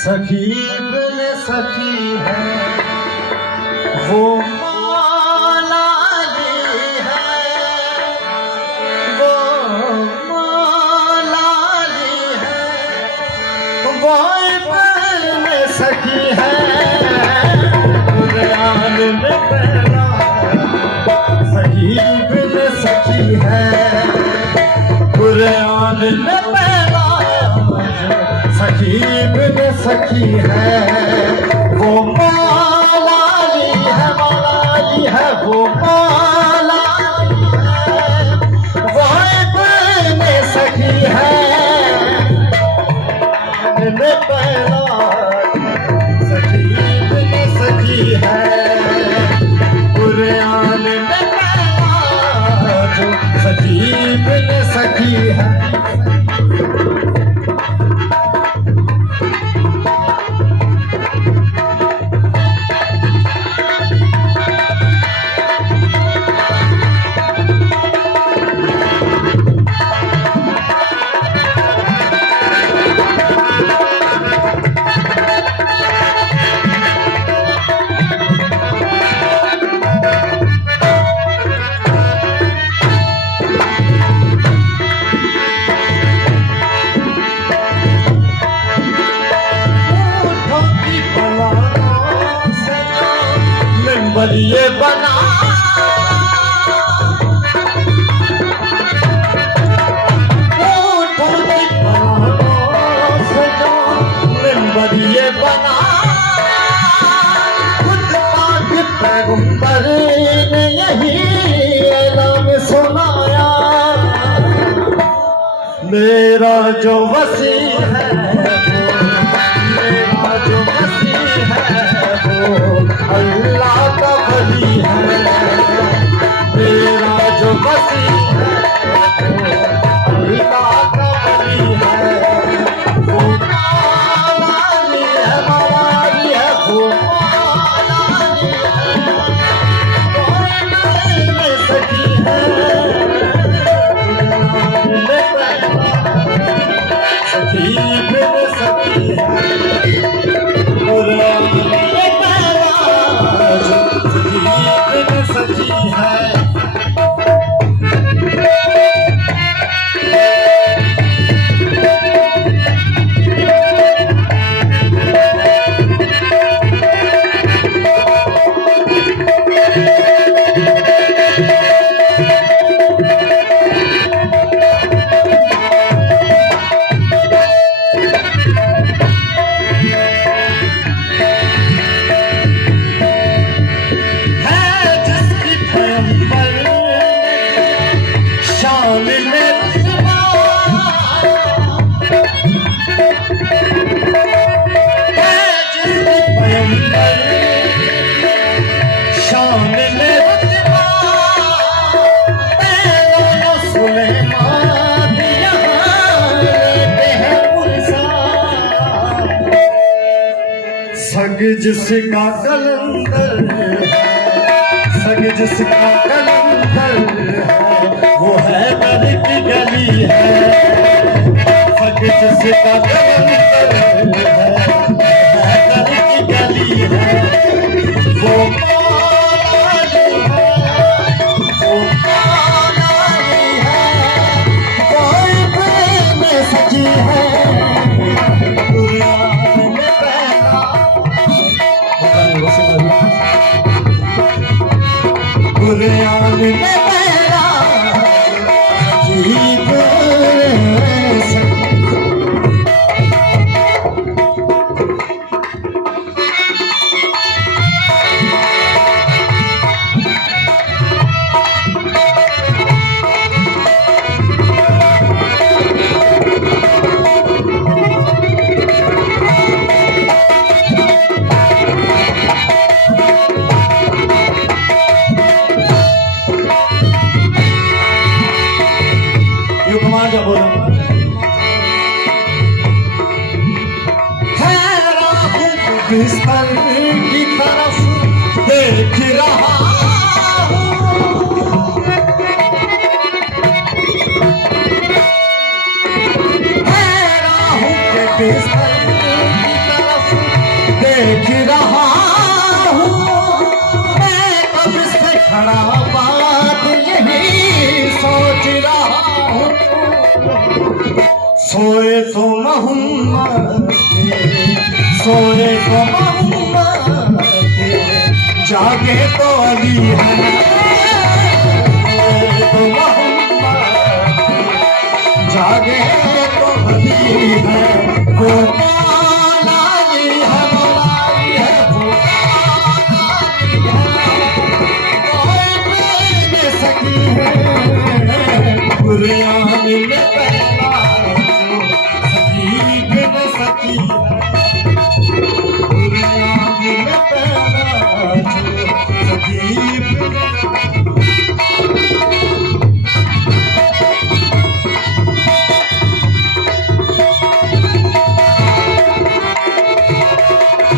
सखी बिन सखी है वो मौला ली है, वो मौला ली है, वो बिन सखी है कुरान में पहला। सखी बिन सखी है कुरान में पहला। सखी बिन सखी है वो मौला ली है, मौला ली है, वो मौला ली है, वो बिन सखी है में पहला। सखी बिन सखी है कुरान में पहला, जो सखी बिन सखी है। ये बना ये बना खुद पाक पैगंबर ने यही ऐलान सुनाया। मेरा जो वसी है मेरा जो वसी है वो अल्लाह का वली है। मेरा जो वसी है अल्लाह का वली है। वो मौला ली है, मौला ली है, वो मौला ली है, वो बिन सखी है सखी बिन सखी है कुरान में पहला, सखी बिन सखी है। सग जिसका कलंदर है, सग जिसका कलंदर है वो है दर की गली है। सग जिसका कलंदर है दर की गली है। वो मौला ली है, वो मौला ली है, वो बिन सखी है कुरान में पहला। कुरान में पहला सखी बिन सखी। पाकिस्तान की तरफ देख रहा हूँ, हैरान हूँ पाकिस्तान की तरफ बड़ा बात यही सोच रहा हूँ, सोए तो मोहम्मद सोए तो मोहम्मद जागे तो अली है, सोए तो मोहम्मद जागे तो अली है।